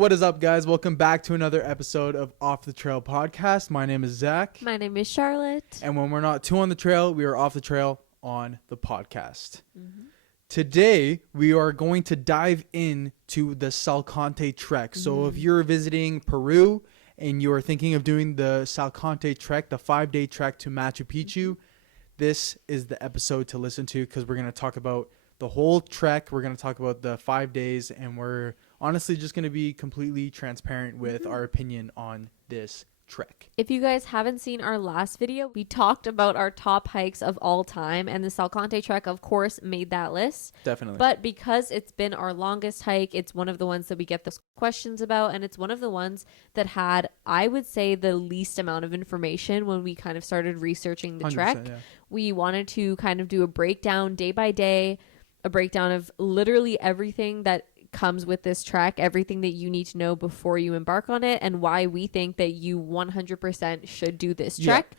what is up, guys? Welcome back to another episode of Off the Trail podcast. My name is Zach. My name is Charlotte. And when we're not too on the trail, we are off the trail on the podcast. Mm-hmm. Today, we are going to dive into the Salkantay Trek. Mm-hmm. So if you're visiting Peru and you're thinking of doing the Salkantay Trek, the 5-day trek to Machu Picchu, this is the episode to listen to because we're going to talk about the whole trek. We're going to talk about the 5 days, and we're honestly just going to be completely transparent with our opinion on this trek. If you guys haven't seen our last video, we talked about our top hikes of all time, and the Salkantay Trek, of course, made that list. Definitely. But because it's been our longest hike, it's one of the ones that we get those questions about, and it's one of the ones that had, I would say, the least amount of information when we kind of started researching the trek. Yeah. We wanted to kind of do a breakdown day by day, a breakdown of literally everything that comes with this trek, everything that you need to know before you embark on it, and why we think that you 100% should do this trek.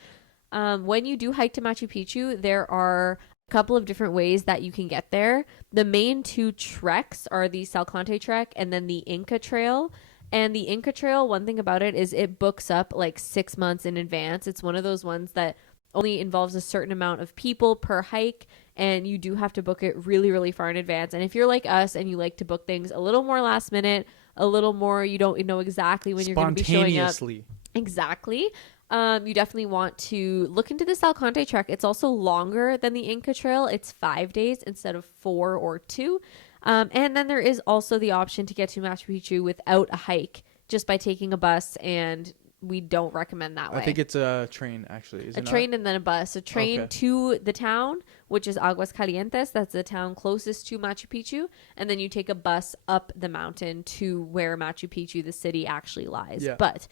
When you do hike to Machu Picchu, there are a couple of different ways that you can get there. The main two treks are the Salkantay Trek and then the Inca Trail. And the Inca Trail, one thing about it is it books up like 6 months in advance. It's one of those ones that only involves a certain amount of people per hike, and you do have to book it really, really far in advance. And if you're like us and you like to book things a little more last minute, a little more, you don't know exactly when you're going to be showing up. Exactly. You definitely want to look into the Salkantay Trek. It's also longer than the Inca Trail. It's 5 days instead of 4 or 2. And then there is also the option to get to Machu Picchu without a hike, just by taking a bus, and we don't recommend that way. I think it's a train, actually. Is a train and then a bus. A train to the town, which is Aguascalientes. That's the town closest to Machu Picchu. And then you take a bus up the mountain to where Machu Picchu, the city, actually lies. Yeah. But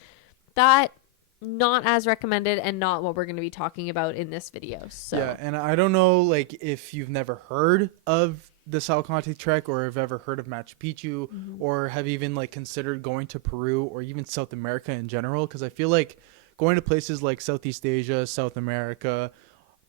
that, not as recommended and not what we're going to be talking about in this video. So. Yeah, and I don't know, like, if you've never heard of the Salkantay Trek or have ever heard of Machu Picchu or have even like considered going to Peru or even South America in general, because I feel like going to places like Southeast Asia, South America,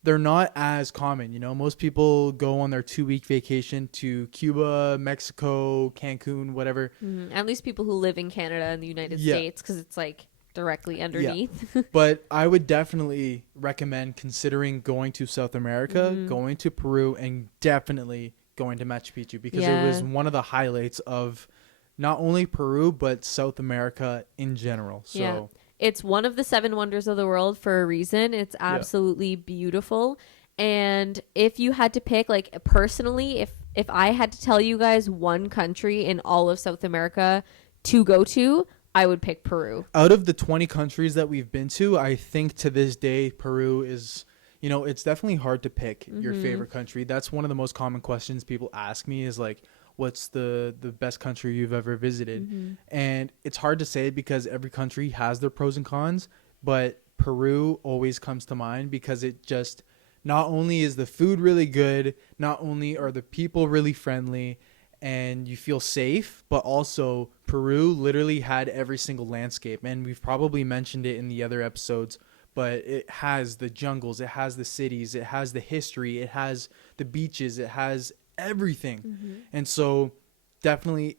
they're not as common. You know, most people go on their 2-week vacation to Cuba, Mexico, Cancun, whatever. At least people who live in Canada and the United States, because it's like directly underneath. But I would definitely recommend considering going to South America, going to Peru, and definitely going to Machu Picchu, because it was one of the highlights of not only Peru but South America in general. So it's one of the 7 wonders of the world for a reason. It's absolutely beautiful. And if you had to pick, like, personally, if I had to tell you guys one country in all of South America to go to, I would pick Peru. Out of the 20 countries that we've been to, I think to this day Peru is, you know, it's definitely hard to pick your favorite country. That's one of the most common questions people ask me is like, what's the best country you've ever visited? And it's hard to say because every country has their pros and cons, but Peru always comes to mind because it just, not only is the food really good, not only are the people really friendly and you feel safe, but also Peru literally had every single landscape. And we've probably mentioned it in the other episodes, but it has the jungles, it has the cities, it has the history, it has the beaches, it has everything. And so definitely,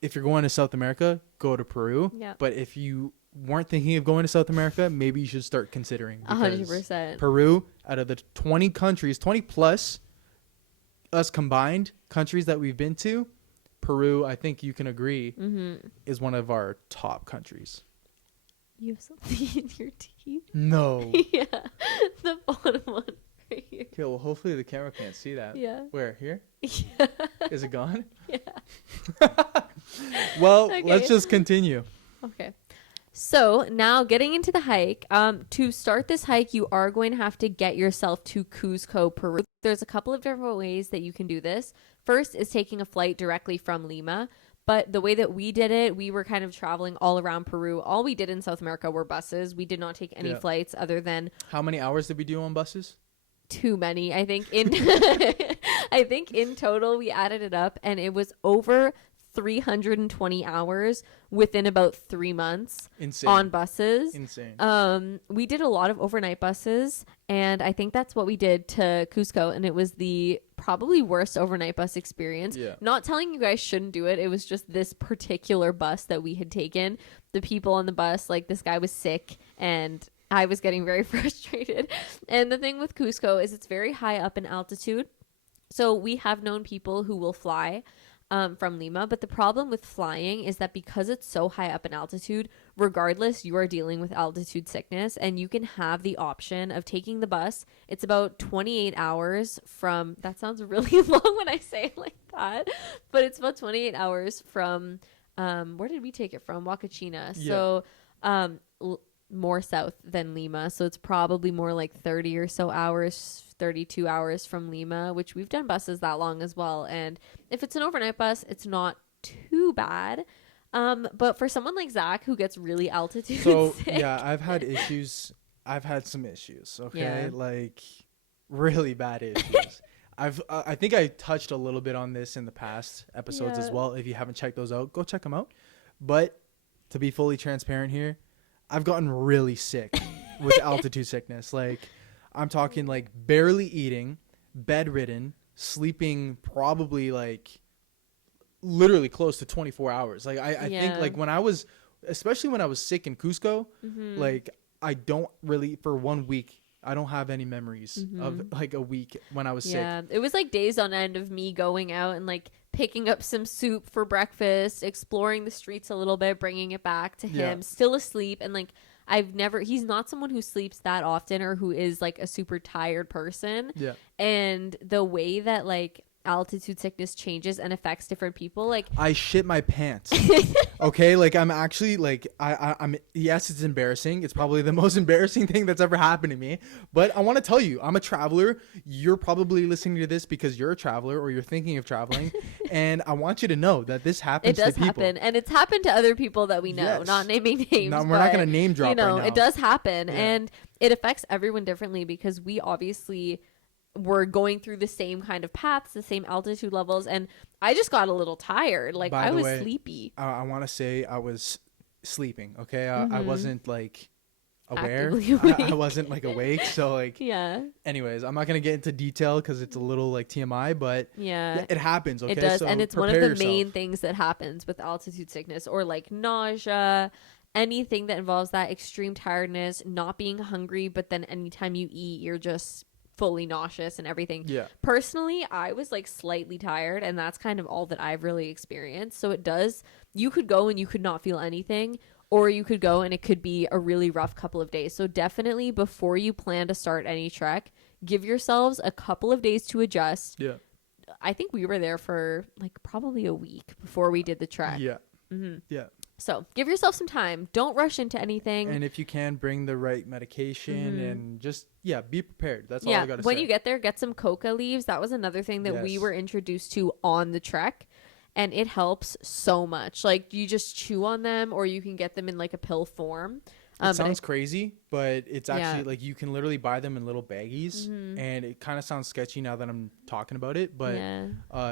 if you're going to South America, go to Peru. But if you weren't thinking of going to South America, maybe you should start considering. 100%. Peru, out of the 20 countries, 20 plus us combined countries that we've been to, Peru, I think you can agree, is one of our top countries. You have something in your teeth? No. Yeah, the bottom one right here. Okay, well, hopefully the camera can't see that. Yeah. Where? Here? Yeah. Is it gone? Yeah. Well, let's just continue. Okay. So now getting into the hike, to start this hike, you are going to have to get yourself to Cuzco, Peru. There's a couple of different ways that you can do this. First is taking a flight directly from Lima. But the way that we did it, we were kind of traveling all around Peru. All we did in South America were buses. We did not take any flights other than... How many hours did we do on buses? Too many. I think in I think in total we added it up and it was over 320 hours within about 3 months. Insane. On buses. Insane. We did a lot of overnight buses, and I think that's what we did to Cusco, and it was the probably worst overnight bus experience. Yeah. Not telling you guys shouldn't do it. It was just this particular bus that we had taken. The people on the bus, like this guy was sick, and I was getting very frustrated. And the thing with Cusco is it's very high up in altitude. So we have known people who will fly from Lima, but the problem with flying is that because it's so high up in altitude, regardless, you are dealing with altitude sickness, and you can have the option of taking the bus. It's about 28 hours from, that sounds really long when I say it like that, but it's about 28 hours from, where did we take it from? Huacachina. Yeah. So, more south than Lima. So it's probably more like 30 or so hours, 32 hours from Lima, which we've done buses that long as well. And if it's an overnight bus, it's not too bad. But for someone like Zach who gets really altitude sick. Yeah, I've had issues. I've had some issues. Okay. Yeah. Like really bad issues. I think I touched a little bit on this in the past episodes as well. If you haven't checked those out, go check them out. But to be fully transparent here, I've gotten really sick with altitude sickness. Like, I'm talking like barely eating, bedridden, sleeping probably like literally close to 24 hours. Like, I think like especially when I was sick in Cusco, like I don't really, for 1 week, I don't have any memories of like a week when I was sick. Yeah, it was like days on end of me going out and like picking up some soup for breakfast, exploring the streets a little bit, bringing it back to him, still asleep. And like, he's not someone who sleeps that often or who is like a super tired person. Yeah. And the way that like altitude sickness changes and affects different people, like I shit my pants. Okay, like I'm actually like I'm yes, it's embarrassing. It's probably the most embarrassing thing that's ever happened to me, but I want to tell you, I'm a traveler. You're probably listening to this because you're a traveler or you're thinking of traveling, and I want you to know that this happens to people. It does happen, and it's happened to other people that we know. Yes. Not naming names. No, we're not going to name drop, you know, right now. It does happen, and it affects everyone differently because we obviously were going through the same kind of paths, the same altitude levels, and I just got a little tired. Like, I was sleepy. I want to say I was sleeping, okay? I wasn't like aware. I wasn't like awake, so like anyways, I'm not gonna get into detail because it's a little like TMI, but it happens. Okay, it does. So and it's one of the main things that happens with altitude sickness, or like nausea, anything that involves that extreme tiredness, not being hungry, but then anytime you eat you're just fully nauseous and everything. Yeah. Personally, I was like slightly tired, and that's kind of all that I've really experienced. So you could go and you could not feel anything, or you could go and it could be a really rough couple of days. So definitely before you plan to start any trek, give yourselves a couple of days to adjust. Yeah. I think we were there for like probably a week before we did the trek. Yeah. Mm-hmm. Yeah. So give yourself some time. Don't rush into anything. And if you can, bring the right medication and just, be prepared. That's all I got to say. When you get there, get some coca leaves. That was another thing that we were introduced to on the trek. And it helps so much. Like, you just chew on them, or you can get them in like a pill form. It sounds crazy, but it's actually like you can literally buy them in little baggies, and it kind of sounds sketchy now that I'm talking about it. But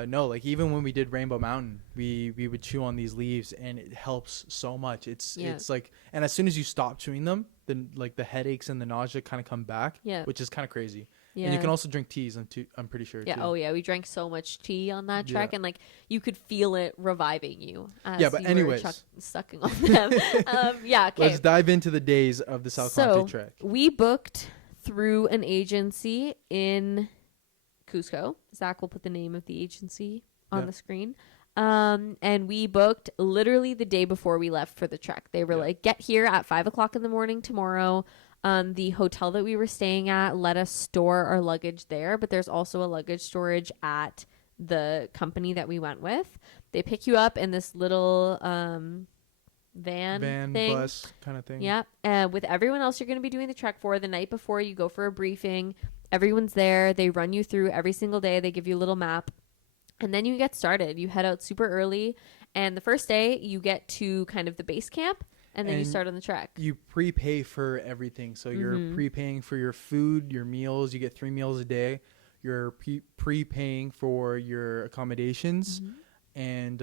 no, like even when we did Rainbow Mountain, we would chew on these leaves, and it helps so much. It's like, and as soon as you stop chewing them, then like the headaches and the nausea kind of come back, which is kind of crazy. Yeah. And you can also drink teas, I'm pretty sure. Yeah. Too. Oh yeah, we drank so much tea on that trek, and like you could feel it reviving you. As but anyways, sucking on them. Okay. Let's dive into the days of the Salkantay Trek. We booked through an agency in Cusco. Zach will put the name of the agency on the screen. And we booked literally the day before we left for the trek. They were like, get here at 5:00 in the morning tomorrow. The hotel that we were staying at let us store our luggage there, but there's also a luggage storage at the company that we went with. They pick you up in this little van thing. Bus kind of thing. Yeah. With everyone else you're going to be doing the trek for. The night before, you go for a briefing. Everyone's there. They run you through every single day. They give you a little map. And then you get started. You head out super early. And the first day, you get to kind of the base camp. And then you start on the trek. You prepay for everything. So you're prepaying for your food, your meals. You get 3 meals a day. You're prepaying for your accommodations. and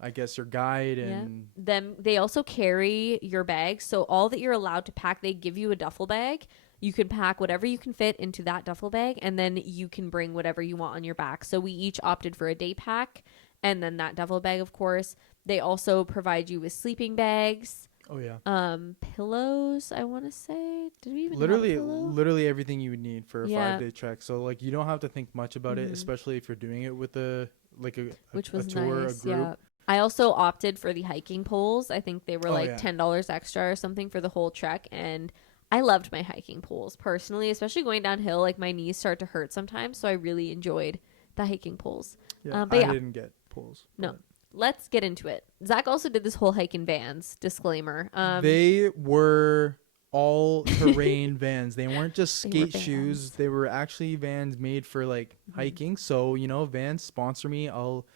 I guess your guide and They also carry your bags, so all that you're allowed to pack, they give you a duffel bag. You can pack whatever you can fit into that duffel bag, and then you can bring whatever you want on your back. So we each opted for a day pack, and then that duffel bag, of course. They also provide you with sleeping bags. Oh yeah. Pillows, I want to say. Did we even literally have a pillow? literally everything you would need for a Yeah. 5-day trek. So like you don't have to think much about it, especially if you're doing it with Which a was tour, nice. a group. Yeah. I also opted for the hiking poles. I think they were like Yeah. $10 extra or something for the whole trek, and I loved my hiking poles personally, especially going downhill. Like my knees start to hurt sometimes, so I really enjoyed the hiking poles. Yeah, But I yeah, didn't get pools. no. Let's get into it. Zach also did this whole hike in vans. Disclaimer. They were all terrain vans. They weren't just They were skate shoes. vans. They were actually vans made for like hiking. So Vans, sponsor me. I'll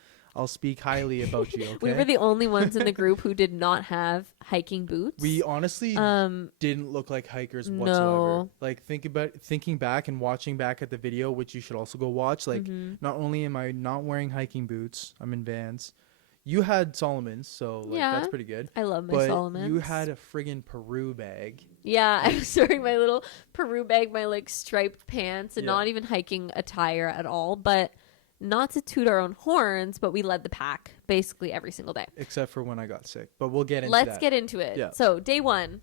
speak highly about you. Okay. We were the only ones in the group who did not have hiking boots. We honestly didn't look like hikers no. whatsoever. Like thinking back and watching back at the video, which you should also go watch. Like not only am I not wearing hiking boots, I'm in Vans. You had Solomon's, so like that's pretty good. I love my But Solomon's. you had a friggin' Peru bag. Yeah, I was wearing my little Peru bag, my like striped pants, and Yeah. not even hiking attire at all. But not to toot our own horns, but we led the pack basically every single day. Except for when I got sick. But we'll get into Let's that. get into it. Yeah. So day one.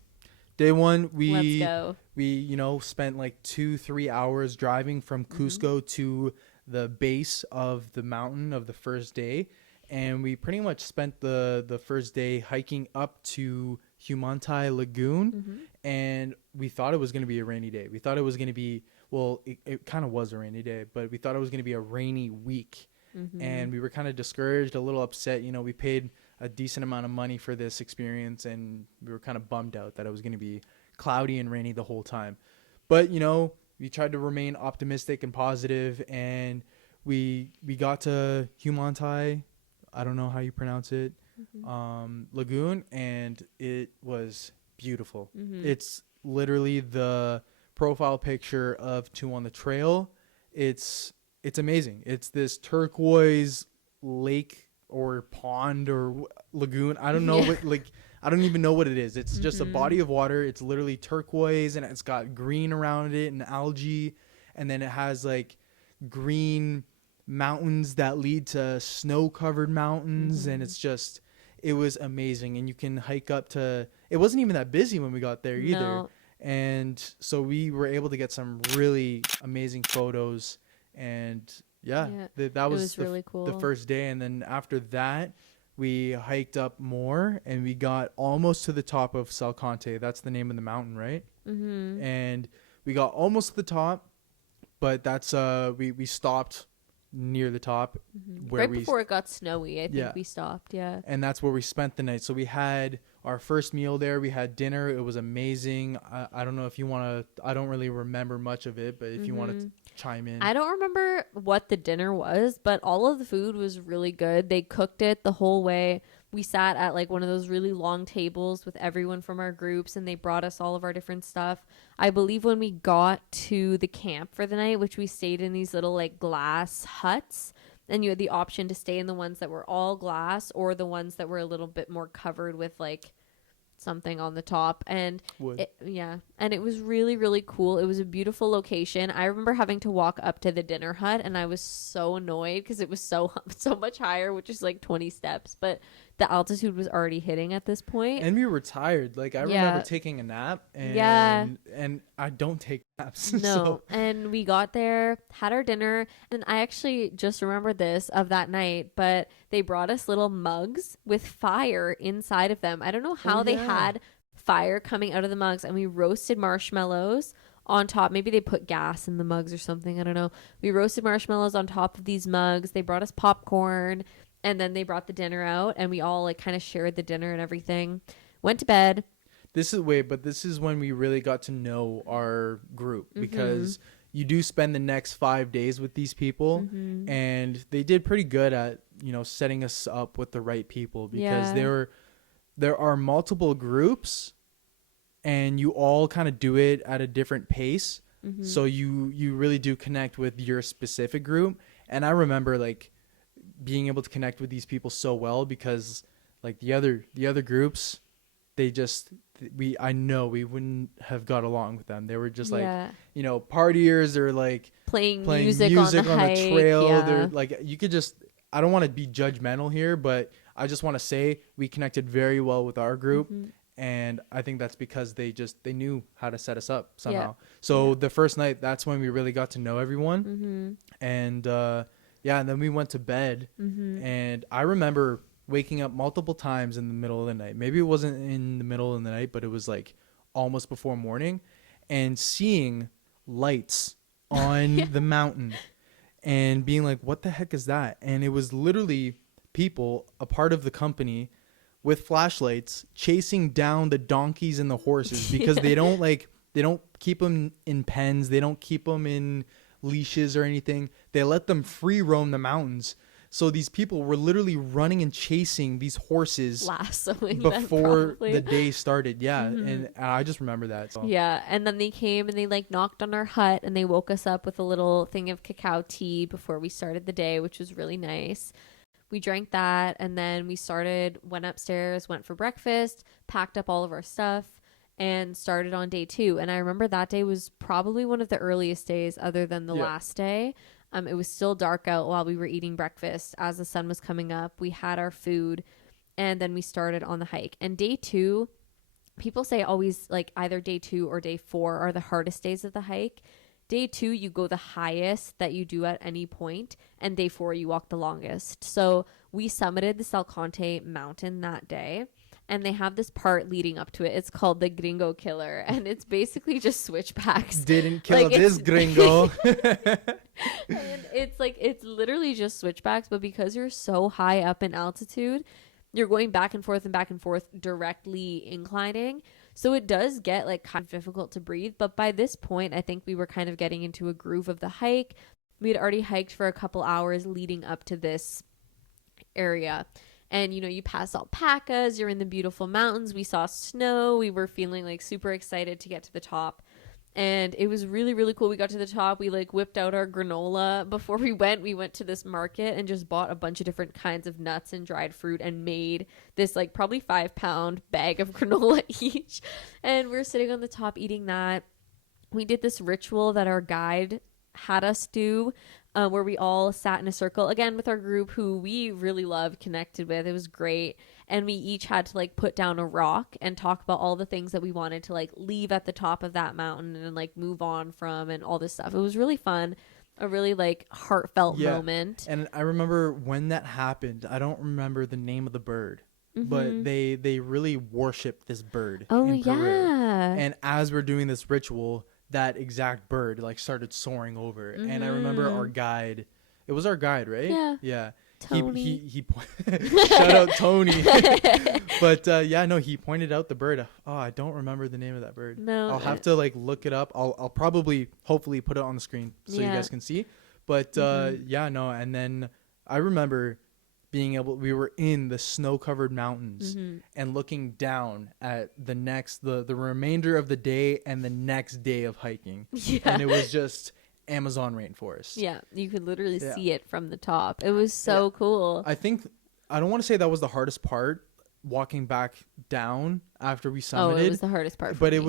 Day one, Let's we go. spent like 2-3 hours driving from Cusco to the base of the mountain of the first day. And we pretty much spent the first day hiking up to Humantay Lagoon. And we thought it was going to be a rainy day. We thought it was going to be, well, it kind of was a rainy day, but we thought it was going to be a rainy week. And we were kind of discouraged, a little upset. We paid a decent amount of money for this experience, and we were kind of bummed out that it was going to be cloudy and rainy the whole time. But, we tried to remain optimistic and positive, and we got to Humantay, I don't know how you pronounce it, Lagoon, and it was beautiful. It's literally the profile picture of Two on the Trail. It's amazing. It's this turquoise lake or pond or lagoon. I don't know I don't even know what it is. It's just a body of water. It's literally turquoise, and it's got green around it and algae, and then it has like green mountains that lead to snow-covered mountains, and it was amazing. And you can hike up to, it wasn't even that busy when we got there either. No. And so we were able to get some really amazing photos, and that was really cool. The first day. And then after that, we hiked up more, and we got almost to the top of Salkantay. That's the name of the mountain, right? And we got almost to the top, but that's we stopped near the top right before it got snowy. I think we stopped. And that's where we spent the night. So we had our first meal there. We had dinner. It was amazing. I don't know if you want to, I don't really remember much of it, but if you want to chime in. I don't remember what the dinner was, but all of the food was really good. They cooked it the whole way. We sat at like one of those really long tables with everyone from our groups, and they brought us all of our different stuff. I believe when we got to the camp for the night, which we stayed in these little like glass huts, and you had the option to stay in the ones that were all glass or the ones that were a little bit more covered with like something on the top, and it was really, really cool. It was a beautiful location. I remember having to walk up to the dinner hut, and I was so annoyed because it was so much higher, which is like 20 steps, but the altitude was already hitting at this point, and we were tired. Like I remember taking a nap, and I don't take naps. No. So. And we got there, had our dinner, and I actually just remembered this of that night, but they brought us little mugs with fire inside of them. I don't know how they had fire coming out of the mugs, and we roasted marshmallows on top. Maybe they put gas in the mugs or something. I don't know. We roasted marshmallows on top of these mugs. They brought us popcorn, and then they brought the dinner out, and we all like kind of shared the dinner and everything. Went to bed. This is when we really got to know our group, because you do spend the next 5 days with these people, and they did pretty good at, setting us up with the right people, because there are multiple groups, and you all kind of do it at a different pace. So you really do connect with your specific group. And I remember like being able to connect with these people so well, because like the other groups, they just I know we wouldn't have got along with them. They were just like, you know, partiers. They're like playing music on the the trail. Yeah. They're like, you could just, I don't want to be judgmental here, but I just want to say we connected very well with our group. And I think that's because they knew how to set us up somehow. So the first night, that's when we really got to know everyone. And and then we went to bed. And I remember waking up multiple times in the middle of the night. Maybe it wasn't in the middle of the night, but it was like almost before morning, and seeing lights on the mountain and being like, what the heck is that? And it was literally people, a part of the company, with flashlights chasing down the donkeys and the horses, because they don't keep them in pens. They don't keep them in leashes or anything. They let them free roam the mountains. So these people were literally running and chasing these horses, lassoing before the day started. Yeah. And I just remember that. So. Yeah. And then they came and they like knocked on our hut and they woke us up with a little thing of cacao tea before we started the day, which was really nice. We drank that, and then we went upstairs, went for breakfast, packed up all of our stuff, and started on day 2. And I remember that day was probably one of the earliest days other than the last day. It was still dark out while we were eating breakfast. As the sun was coming up, we had our food, and then we started on the hike. And day 2, people say always like either day 2 or day 4 are the hardest days of the hike. Day 2, you go the highest that you do at any point, and day 4, you walk the longest. So we summited the Salkantay Mountain that day, and they have this part leading up to it. It's called the Gringo Killer, and it's basically just switchbacks. Didn't kill this gringo. And it's literally just switchbacks, but because you're so high up in altitude, you're going back and forth directly inclining. So it does get like kind of difficult to breathe. But by this point, I think we were kind of getting into a groove of the hike. We had already hiked for a couple hours leading up to this area. And, you know, you pass alpacas, you're in the beautiful mountains. We saw snow. We were feeling like super excited to get to the top. And it was really, really cool. We got to the top. We like whipped out our granola. Before we went to this market and just bought a bunch of different kinds of nuts and dried fruit and made this like probably 5-pound bag of granola each. And we're sitting on the top eating that. We did this ritual that our guide had us do, where we all sat in a circle again with our group who we really loved, connected with. It was great. And we each had to like put down a rock and talk about all the things that we wanted to like leave at the top of that mountain and like move on from, and all this stuff. It was really fun. A really like heartfelt moment. And I remember when that happened, I don't remember the name of the bird, but they really worshiped this bird in Peru. And as we're doing this ritual, that exact bird like started soaring over. And I remember our guide, it was our guide, right? Yeah. Tony. He shout out Tony. But he pointed out the bird. Oh, I don't remember the name of that bird. No, I'll have to like look it up. I'll probably hopefully put it on the screen so you guys can see. But and then I remember we were in the snow-covered mountains and looking down at the remainder of the day and the next day of hiking. And it was just Amazon rainforest. Yeah, you could literally see it from the top. It was so cool. I don't want to say that was the hardest part, walking back down after we summited. Oh, it was the hardest part for me. But it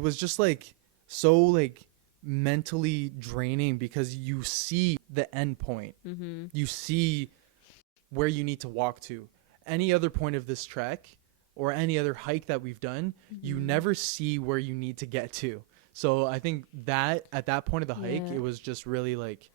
was just like so like mentally draining, because you see the end point. You see where you need to walk to. Any other point of this trek or any other hike that we've done, you never see where you need to get to. So I think that at that point of the hike, it was just really like,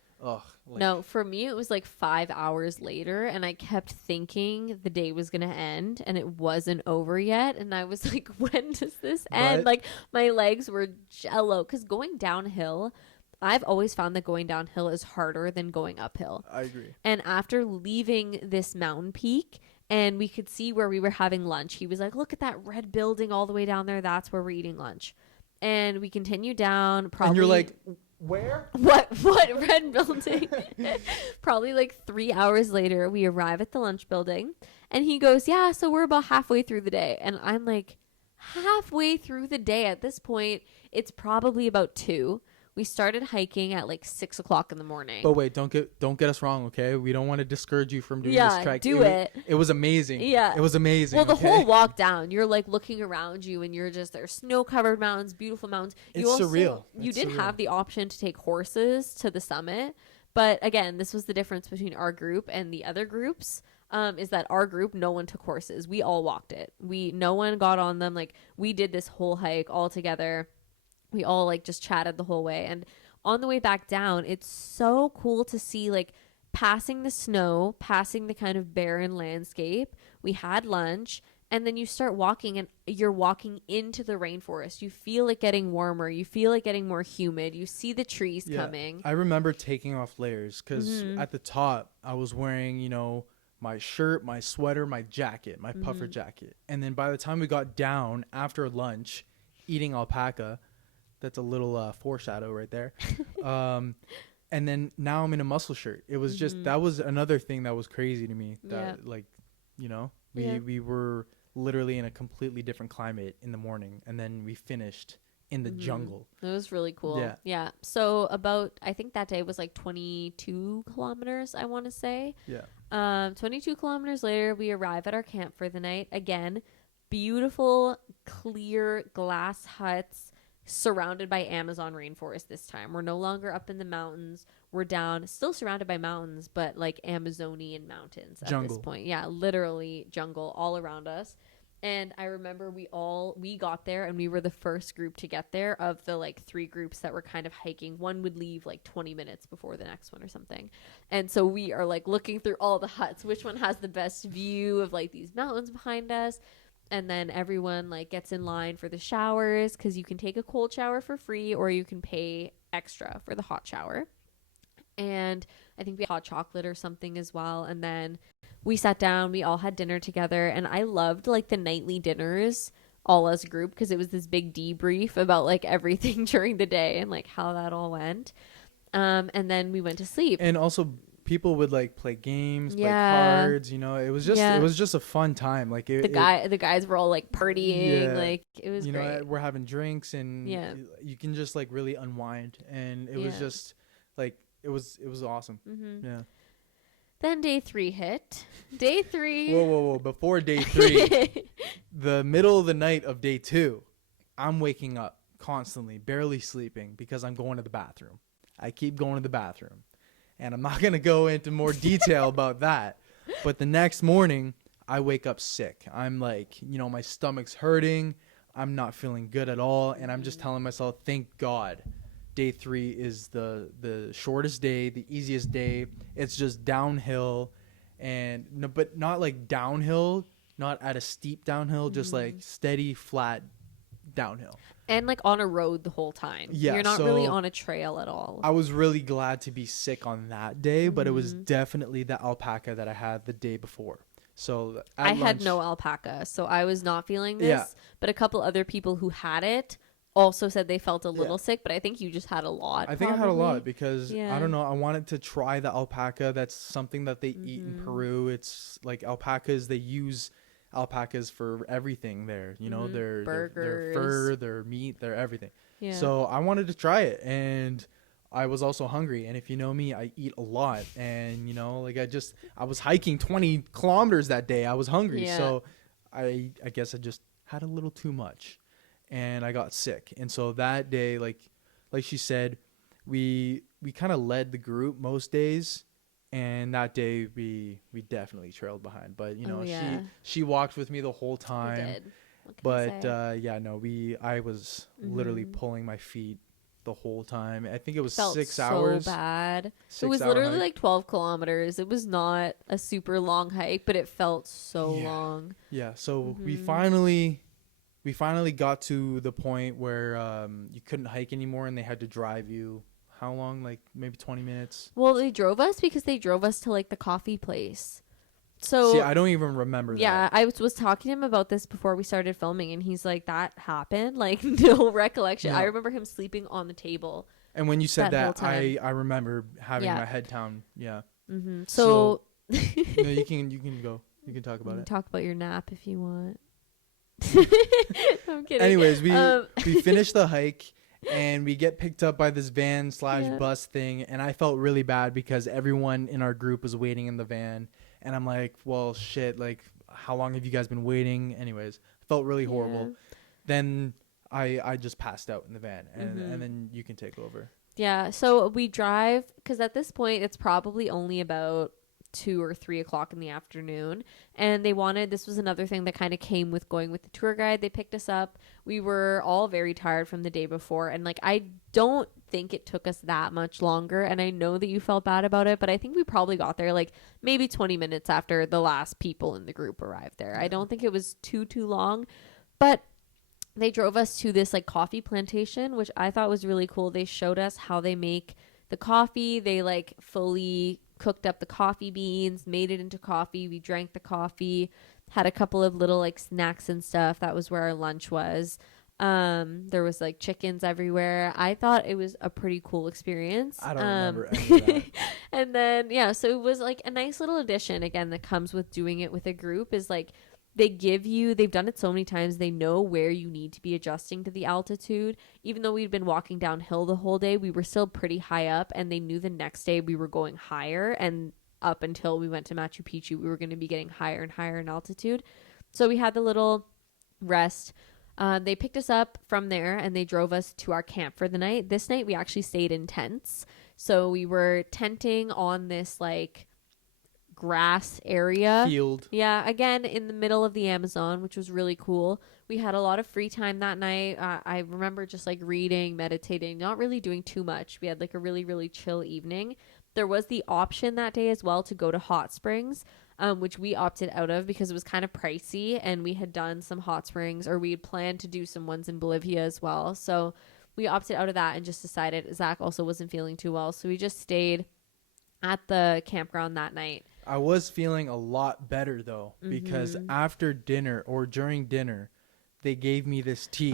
no, for me, it was like 5 hours later, and I kept thinking the day was going to end, and it wasn't over yet. And I was like, when does this end? Like, my legs were jello, because going downhill, I've always found that going downhill is harder than going uphill. I agree. And after leaving this mountain peak, and we could see where we were having lunch, he was like, look at that red building all the way down there. That's where we're eating lunch. And we continue down. Probably. And you're like, where? What red building? Probably like 3 hours later, we arrive at the lunch building. And he goes, yeah, so we're about halfway through the day. And I'm like, halfway through the day at this point, it's probably about 2. We started hiking at like 6 o'clock in the morning. But wait, don't get us wrong, okay? We don't want to discourage you from doing this trek. It was amazing. Yeah, it was amazing. Well, the whole walk down, you're like looking around you, and you're just there's snow-covered mountains, beautiful mountains. It's surreal. You did have the option to take horses to the summit, but again, this was the difference between our group and the other groups. Is that our group, no one took horses. We all walked it. No one got on them. Like, we did this whole hike all together. We all like just chatted the whole way. And on the way back down, it's so cool to see like passing the snow, passing the kind of barren landscape. We had lunch, and then you start walking, and you're walking into the rainforest. You feel it getting warmer. You feel it getting more humid. You see the trees coming. I remember taking off layers because at the top I was wearing, my shirt, my sweater, my jacket, my puffer jacket. And then by the time we got down after lunch, eating alpaca, that's a little foreshadow right there. And then now I'm in a muscle shirt. It was just, that was another thing that was crazy to me. That we were literally in a completely different climate in the morning. And then we finished in the jungle. It was really cool. Yeah. So I think that day was like 22 kilometers, I want to say. Yeah. 22 kilometers later, we arrive at our camp for the night. Again, beautiful, clear glass huts surrounded by Amazon rainforest this time. We're no longer up in the mountains. We're down, still surrounded by mountains, but like Amazonian mountains at this point. Yeah, literally jungle all around us. And I remember we got there, and we were the first group to get there of the like 3 groups that were kind of hiking. One would leave like 20 minutes before the next one or something. And so we are like looking through all the huts, which one has the best view of like these mountains behind us. And then everyone like gets in line for the showers, because you can take a cold shower for free or you can pay extra for the hot shower. And I think we had hot chocolate or something as well. And then we sat down, we all had dinner together, and I loved like the nightly dinners all as a group, because it was this big debrief about like everything during the day and like how that all went. And then we went to sleep. And also people would like play games, play cards, it was just a fun time. Like the guys were all like partying, like it was great. We're having drinks, and you can just like really unwind, and it was just like it was awesome. Yeah. Then day 3 hit. Day 3. Whoa. Before day 3, the middle of the night of day 2, I'm waking up constantly, barely sleeping, because I'm going to the bathroom. I keep going to the bathroom. And I'm not going to go into more detail about that. But the next morning, I wake up sick. I'm like, my stomach's hurting. I'm not feeling good at all. And I'm just telling myself, thank God. Day 3 is the shortest day, the easiest day. It's just downhill, but not like downhill, not at a steep downhill, just like steady, flat downhill. And like on a road the whole time. Yeah, you're not really on a trail at all. I was really glad to be sick on that day, but it was definitely the alpaca that I had the day before. So I had no alpaca, so I was not feeling this. Yeah. But a couple other people who had it also said they felt a little sick, but I think you just had a lot. I think I had a lot because I don't know. I wanted to try the alpaca. That's something that they eat in Peru. It's like alpacas. They use alpacas for everything there. Their burgers, their fur, their meat, their everything. Yeah. So I wanted to try it, and I was also hungry. And if you know me, I eat a lot, and I was hiking 20 kilometers that day. I was hungry, so I guess I just had a little too much. And I got sick. And so that day, like she said, we kind of led the group most days. And that day we definitely trailed behind. But, she walked with me the whole time. I did. But I was literally pulling my feet the whole time. I think it was 6 hours. So bad. It was literally like 12 kilometers. It was not a super long hike, but it felt so long. Yeah. So we finally got to the point where you couldn't hike anymore, and they had to drive you. How long? Like maybe 20 minutes? Well, they drove us because they drove us to like the coffee place. So see, I don't even remember that. Yeah, I was talking to him about this before we started filming, and he's like, that happened? Like, no recollection. No. I remember him sleeping on the table. And when you said that I remember having my head down. Yeah. Mm-hmm. So you can go. You can talk about it. Talk about your nap if you want. I'm kidding. Anyways, we finished the hike, And we get picked up by this van / Yeah. bus thing, and I felt really bad because everyone in our group was waiting in the van, and I'm like, well, shit, like, how long have you guys been waiting? Anyways, felt really horrible. Yeah. Then I just passed out in the van, and Mhm. and then you can take over. Yeah, so we drive because at this point it's probably only about 2 or 3 o'clock in the afternoon, and this was another thing that kind of came with going with the tour guide. They picked us up. We were all very tired from the day before, and like I don't think it took us that much longer, and I know that you felt bad about it, but I think we probably got there like maybe 20 minutes after the last people in the group arrived there. I don't think it was too long, but they drove us to this like coffee plantation, which I thought was really cool. They showed us how they make the coffee. They like fully cooked up the coffee beans, made it into coffee. We drank the coffee, had a couple of little like snacks and stuff. That was where our lunch was. There was like chickens everywhere. I thought it was a pretty cool experience. I don't remember any of that. And then yeah, so it was like a nice little addition again that comes with doing it with a group is like they've done it so many times, they know where you need to be adjusting to the altitude. Even though we'd been walking downhill the whole day, we were still pretty high up, and they knew the next day we were going higher, and up until we went to Machu Picchu we were going to be getting higher and higher in altitude. So we had the little rest. They picked us up from there and they drove us to our camp for the night. This night we actually stayed in tents, so we were tenting on this like grass area Field. Yeah, again in the middle of the Amazon, which was really cool. We had a lot of free time that night. I remember just like reading, meditating, not really doing too much. We had like a really, really chill evening. There was the option that day as well to go to hot springs, which we opted out of because it was kind of pricey, and we had done some hot springs, or we had planned to do some ones in Bolivia as well. So we opted out of that and just decided Zach also wasn't feeling too well. So we just stayed at the campground that night. I was feeling a lot better though, because after dinner or during dinner, they gave me this tea,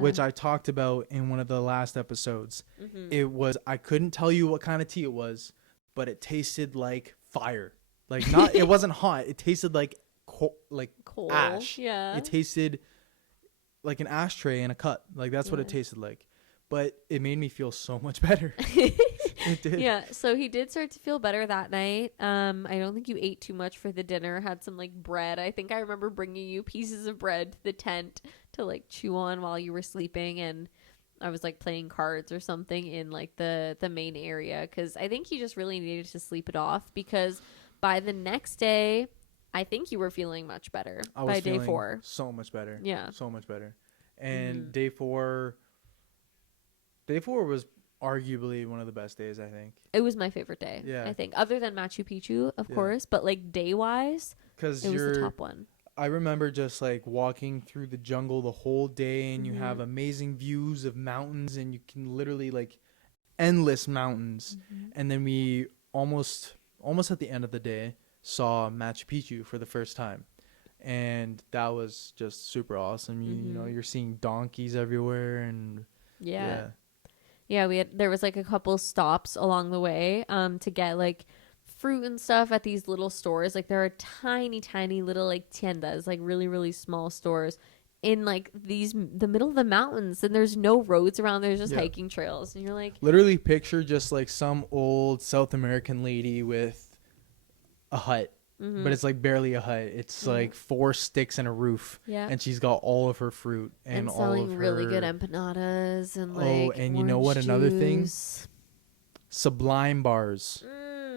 which I talked about in one of the last episodes. I couldn't tell you what kind of tea it was, but it tasted like fire. Like it wasn't hot. It tasted like coal, ash. Yeah. It tasted like an ashtray in a cup. Like that's what it tasted like. But it made me feel so much better. It did. Yeah, so he did start to feel better that night. I don't think you ate too much for the dinner. Had some like bread. I think I remember bringing you pieces of bread to the tent to like chew on while you were sleeping, and I was like playing cards or something in like the main area, because I think you just really needed to sleep it off, because by the next day I think you were feeling much better. I was by day feeling 4. so much better. Yeah. So much better. And day 4 was arguably one of the best days, I think. It was my favorite day, I think, other than Machu Picchu, of course, but like day wise, it was the top one. I remember just like walking through the jungle the whole day, and you have amazing views of mountains, and you can literally like endless mountains. And then we almost at the end of the day saw Machu Picchu for the first time, and that was just super awesome. You know, you're seeing donkeys everywhere, and there was like a couple stops along the way to get like fruit and stuff at these little stores. Like there are tiny little like tiendas, like really, really small stores in like the middle of the mountains, and there's no roads around. There's just hiking trails, and you're like, literally picture just like some old South American lady with a hut. But it's like barely a hut. It's like 4 sticks and a roof. Yeah. And she's got all of her fruit and all selling of her really good empanadas and like and you know what? Another thing, Sublime bars,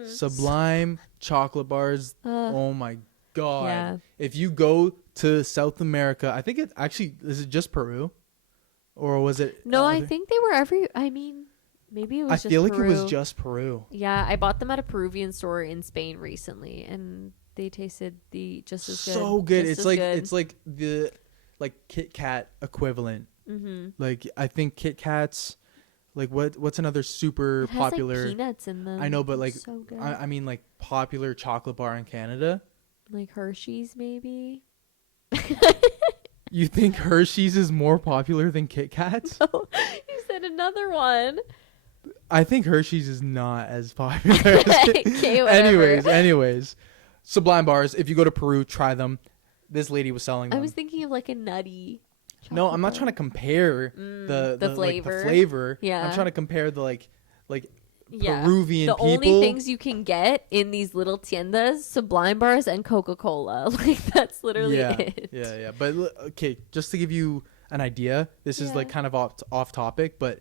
Sublime chocolate bars. Oh my god! Yeah. If you go to South America, I think it actually is it just Peru, or was it? No, I think they were maybe it was just feel like Peru. It was just Peru. Yeah, I bought them at a Peruvian store in Spain recently, and they tasted just as good. So good. It's like the Kit Kat equivalent. Like I think Kit Kats, like what's another super popular? Like peanuts in them. I know, but like so good. I mean like popular chocolate bar in Canada. Like Hershey's, maybe. You think Hershey's is more popular than Kit Kats? No, you said another one. I think Hershey's is not as popular. Okay, whatever. Anyways, Sublime bars. If you go to Peru, try them. This lady was selling them. I was thinking of like a nutty. No, I'm not bar. trying to compare the flavor. Like, the flavor. Yeah. I'm trying to compare the like Yeah. Peruvian The people. only things you can get in these little tiendas, Sublime bars and Coca-Cola. Like that's literally it. Yeah. But okay, just to give you an idea, this is like kind of off topic, but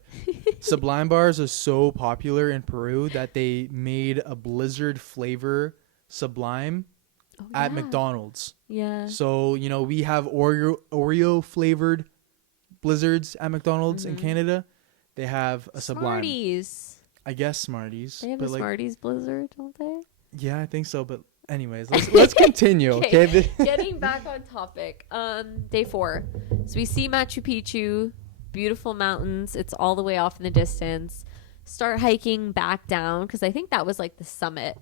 Sublime bars are so popular in Peru that they made a Blizzard flavor Sublime at McDonald's. Yeah. So, you know, we have Oreo flavored Blizzards at McDonald's in Canada. They have a Sublime. Smarties. I guess Smarties. They have a Smarties Blizzard, don't they? Yeah, I think so. But anyways, let's continue. Okay. Getting back on topic. Day 4. So we see Machu Picchu, beautiful mountains. It's all the way off in the distance. Start hiking back down because I think that was like the summit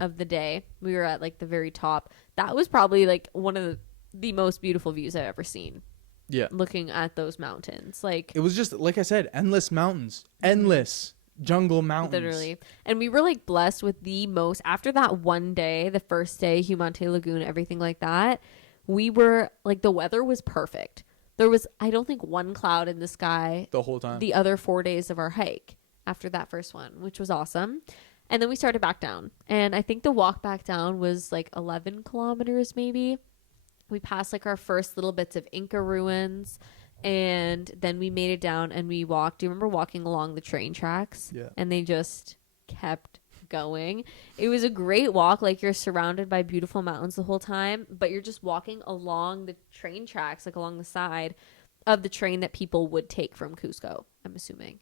of the day. We were at like the very top. That was probably like one of the most beautiful views I've ever seen. Yeah. Looking at those mountains. Like it was just like I said, endless mountains. Endless jungle mountains. Literally. And we were like blessed with the most after that one day, the first day, Humante Lagoon, everything like that. We were like the weather was perfect. There was I don't think one cloud in the sky the whole time. The other 4 days of our hike after that first one, which was awesome. And then we started back down. And I think the walk back down was like 11 kilometers maybe. We passed like our first little bits of Inca ruins. And then we made it down and we walked. Do you remember walking along the train tracks? Yeah. And they just kept going. It was a great walk. Like you're surrounded by beautiful mountains the whole time. But you're just walking along the train tracks, like along the side of the train that people would take from Cusco, I'm assuming.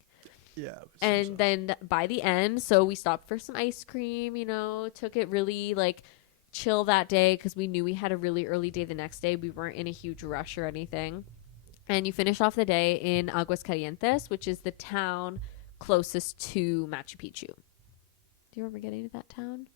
Yeah. And then by the end, so we stopped for some ice cream, you know, took it really like chill that day because we knew we had a really early day the next day. We weren't in a huge rush or anything. And you finish off the day in Aguascalientes, which is the town closest to Machu Picchu. Do you remember getting to that town?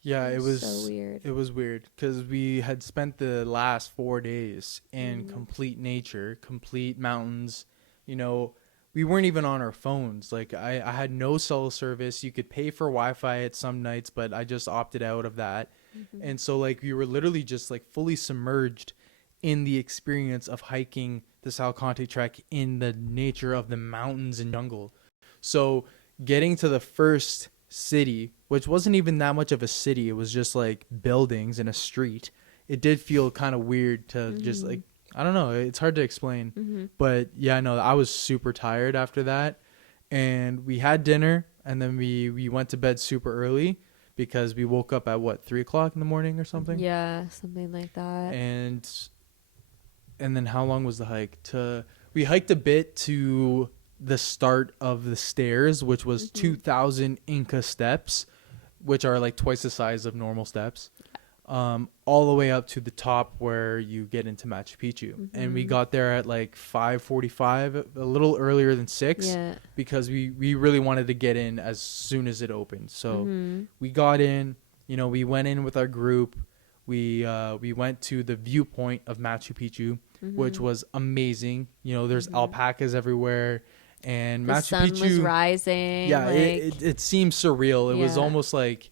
Yeah, it was so weird. It was weird because we had spent the last 4 days in complete nature, complete mountains, you know. We weren't even on our phones. Like I had no cell service. You could pay for Wi-Fi at some nights, but I just opted out of that. And so like we were literally just like fully submerged in the experience of hiking the Salkantay Trek in the nature of the mountains and jungle. So getting to the first city, which wasn't even that much of a city, it was just like buildings and a street. It did feel kind of weird to just like, I don't know. It's hard to explain. But yeah, no, I was super tired after that. And we had dinner and then we went to bed super early because we woke up at 3 o'clock in the morning or something. Yeah, something like that. And then how long was the hike? We hiked a bit to the start of the stairs, which was 2,000 Inca steps, which are like twice the size of normal steps. All the way up to the top where you get into Machu Picchu. And we got there at like 5:45, a little earlier than 6, because we really wanted to get in as soon as it opened. So we got in, you know, we went in with our group. We went to the viewpoint of Machu Picchu, which was amazing. You know, there's alpacas everywhere. And the Machu sun Picchu was rising. Yeah, like, it seemed surreal. It was almost like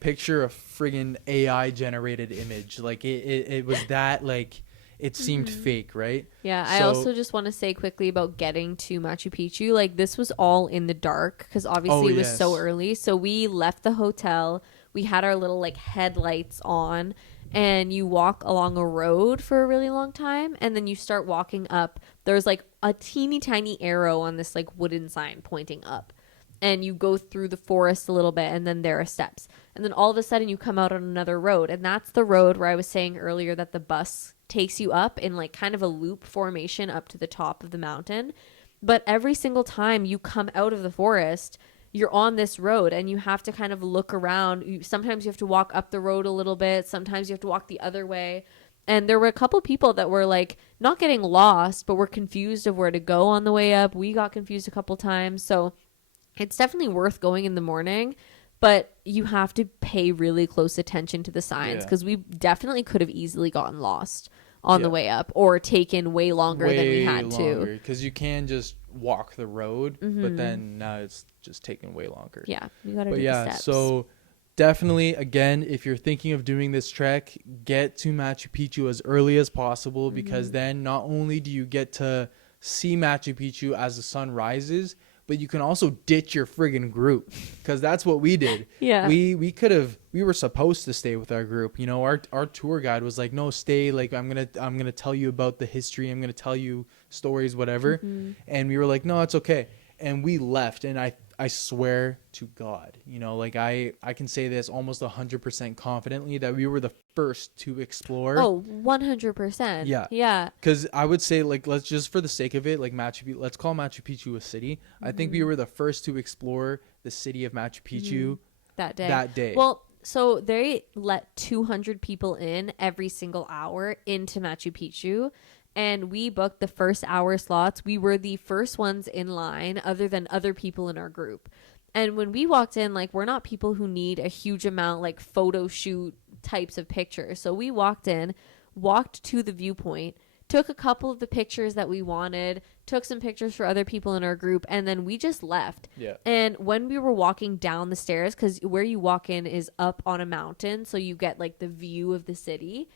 picture a friggin' AI generated image. Like it was that like it seemed fake, right? Yeah, I also just want to say quickly about getting to Machu Picchu. Like this was all in the dark because obviously it was so early. So we left the hotel. We had our little like headlights on. And you walk along a road for a really long time, and then you start walking up. There's like a teeny tiny arrow on this like wooden sign pointing up, and you go through the forest a little bit, and then there are steps, and then all of a sudden you come out on another road, and that's the road where I was saying earlier that the bus takes you up in like kind of a loop formation up to the top of the mountain. But every single time you come out of the forest, you're on this road and you have to kind of look around. Sometimes you have to walk up the road a little bit. Sometimes you have to walk the other way. And there were a couple people that were like not getting lost, but were confused of where to go on the way up. We got confused a couple times. So it's definitely worth going in the morning, but you have to pay really close attention to the signs because we definitely could have easily gotten lost on the way up or taken way longer than we had to. Because you can just walk the road, but then now it's just taking way longer. Yeah, you gotta do the steps. So definitely, again, if you're thinking of doing this trek, get to Machu Picchu as early as possible, because then not only do you get to see Machu Picchu as the sun rises, but you can also ditch your friggin' group, because that's what we did. Yeah. We were supposed to stay with our group. You know, our tour guide was like, no, stay. Like, I'm gonna tell you about the history. I'm gonna tell you stories, whatever. And we were like, no, it's okay. And we left. And I swear to God, you know, like I can say this almost 100% confidently that we were the first to explore. Oh, 100%. Yeah. Yeah. Because I would say, like, let's just for the sake of it, like let's call Machu Picchu a city. I think we were the first to explore the city of Machu Picchu That day. that day. Well, so they let 200 people in every single hour into Machu Picchu. And we booked the first hour slots. We were the first ones in line other than other people in our group. And when we walked in, like, we're not people who need a huge amount, like, photo shoot types of pictures. So we walked in, walked to the viewpoint, took a couple of the pictures that we wanted, took some pictures for other people in our group, and then we just left. Yeah. And when we were walking down the stairs, because where you walk in is up on a mountain, so you get, like, the view of the city.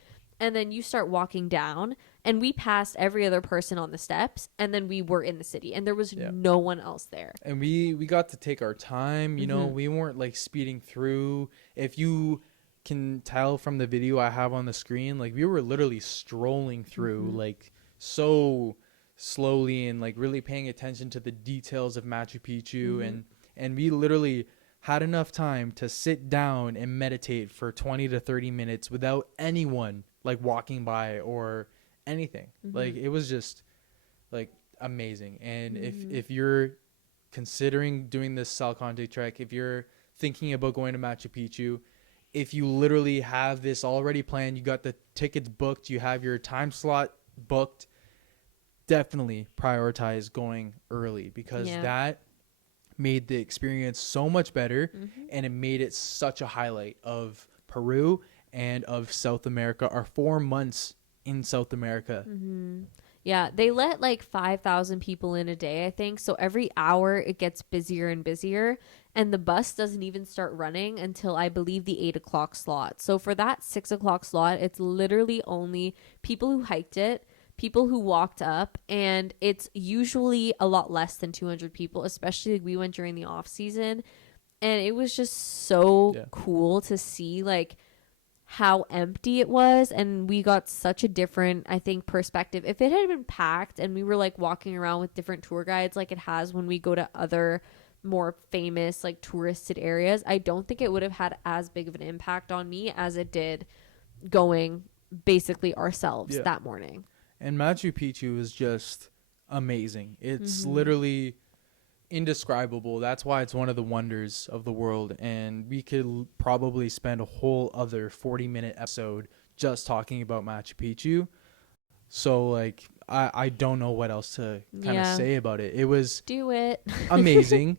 And then you start walking down, and we passed every other person on the steps, and then we were in the city, and there was no one else there. And we got to take our time, you know, we weren't like speeding through. If you can tell from the video I have on the screen, like, we were literally strolling through like so slowly and like really paying attention to the details of Machu Picchu. And we literally had enough time to sit down and meditate for 20 to 30 minutes without anyone like walking by or anything. Like, it was just like amazing. And if you're considering doing this Salkantay Trek, if you're thinking about going to Machu Picchu, if you literally have this already planned, you got the tickets booked, you have your time slot booked, definitely prioritize going early, because that made the experience so much better, and it made it such a highlight of Peru and of South America, our 4 months in South America. Yeah, they let like 5,000 people in a day, I think. So every hour it gets busier and busier. And the bus doesn't even start running until I believe the 8 o'clock slot. So for that 6 o'clock slot, it's literally only people who hiked it, people who walked up, and it's usually a lot less than 200 people, especially we went during the off season. And it was just so cool to see like how empty it was, and we got such a different, I think, perspective. If it had been packed and we were like walking around with different tour guides like it has when we go to other more famous like touristed areas, I don't think it would have had as big of an impact on me as it did going basically ourselves that morning. And Machu Picchu is just amazing. It's literally indescribable. That's why it's one of the wonders of the world, and we could probably spend a whole other 40-minute episode just talking about Machu Picchu. So like I don't know what else to kind of say about it. It was do it amazing.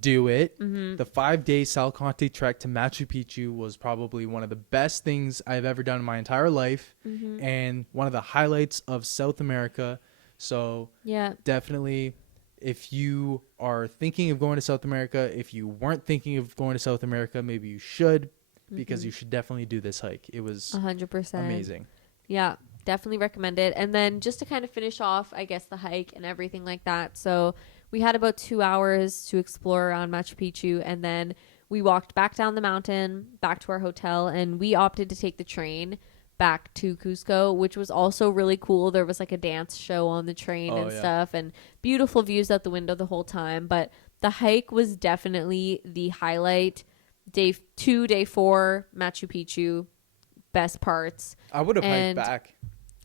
Do it. The 5-day Salkantay Trek to Machu Picchu was probably one of the best things I've ever done in my entire life, and one of the highlights of South America. So definitely, if you are thinking of going to South America, if you weren't thinking of going to South America, maybe you should, because you should definitely do this hike. It was 100% amazing. Yeah, definitely recommend it. And then just to kind of finish off, I guess, the hike and everything like that. So we had about 2 hours to explore around Machu Picchu, and then we walked back down the mountain, back to our hotel, and we opted to take the train back to Cusco, which was also really cool. There was like a dance show on the train and stuff, and beautiful views out the window the whole time. But the hike was definitely the highlight. Day 2, day 4, Machu Picchu, best parts. I would have hiked back.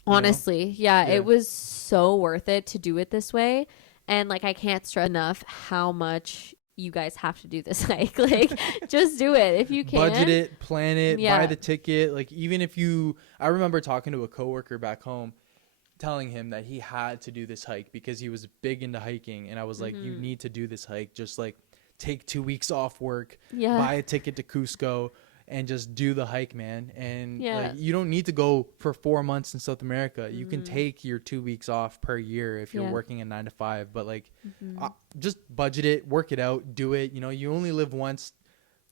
Honestly, it was so worth it to do it this way. And like, I can't stress enough how much you guys have to do this hike. Like, just do it if you can. Budget it, plan it, buy the ticket. Like, even if I remember talking to a coworker back home, telling him that he had to do this hike because he was big into hiking, and I was like, you need to do this hike. Just like take 2 weeks off work, buy a ticket to Cusco, and just do the hike, man. And like, you don't need to go for 4 months in South America. You can take your 2 weeks off per year if you're working a 9 to 5, but like just budget it, work it out, do it. You know, you only live once.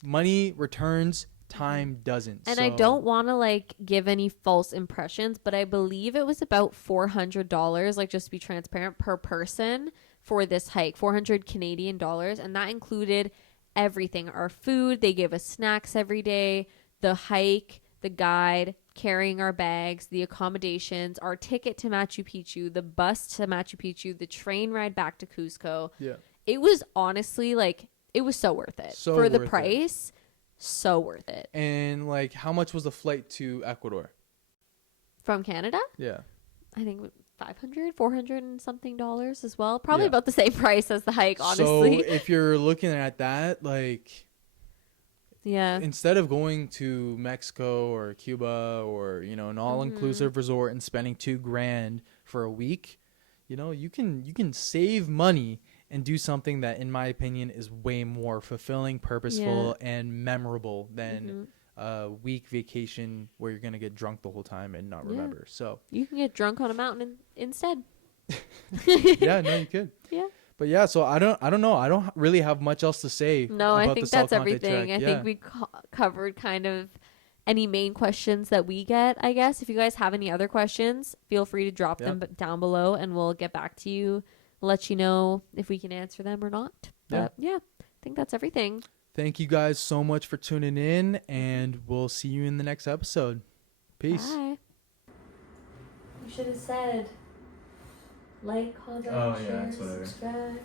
money returns, time doesn't. And so, I don't want to like give any false impressions, but I believe it was about $400, like just to be transparent, per person for this hike, 400 Canadian dollars. And that included everything, our food. They gave us snacks every day, the hike, the guide, carrying our bags, the accommodations, our ticket to Machu Picchu, the bus to Machu Picchu, the train ride back to Cusco. Yeah. It was honestly like, it was so worth it. So for the worth it. price. So worth it. And like, how much was the flight to Ecuador? From Canada? Yeah. I think 400 and something dollars as well. Probably Yeah. about the same price as the hike, honestly. So if you're looking at that, like, yeah. instead of going to Mexico or Cuba or, you know, an all-inclusive resort and spending $2,000 for a week, you know, you can save money and do something that, in my opinion, is way more fulfilling, purposeful, and memorable than a week vacation where you're going to get drunk the whole time and not remember. So you can get drunk on a mountain instead. yeah, no, you could. Yeah. But yeah, so I don't know. I don't really have much else to say. No, about I think the that's Salkantay everything. Trek. I think we covered kind of any main questions that we get, I guess. If you guys have any other questions, feel free to drop them down below and we'll get back to you, let you know if we can answer them or not. But yeah, I think that's everything. Thank you guys so much for tuning in, and we'll see you in the next episode. Peace. Bye. You should have said like, comment, share, subscribe.